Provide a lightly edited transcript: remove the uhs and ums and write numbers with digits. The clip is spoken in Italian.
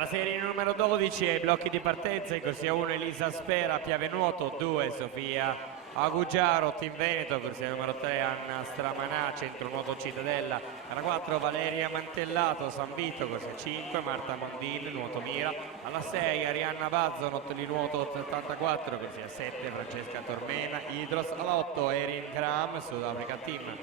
Dalla serie numero 12 ai blocchi di partenza, in corsia 1 Elisa Spera, Piave Nuoto, 2 Sofia Agugiaro, Team Veneto, corsia numero 3 Anna Stramanà, Centro Nuoto Cittadella, alla 4 Valeria Mantellato, San Vito, corsia 5 Marta Mondin, Nuoto Mira, alla 6 Arianna Bazzo, Nottoli Nuoto 84, corsia 7 Francesca Tormena, Idros, alla 8 Erin Graham, Sudafrica Team.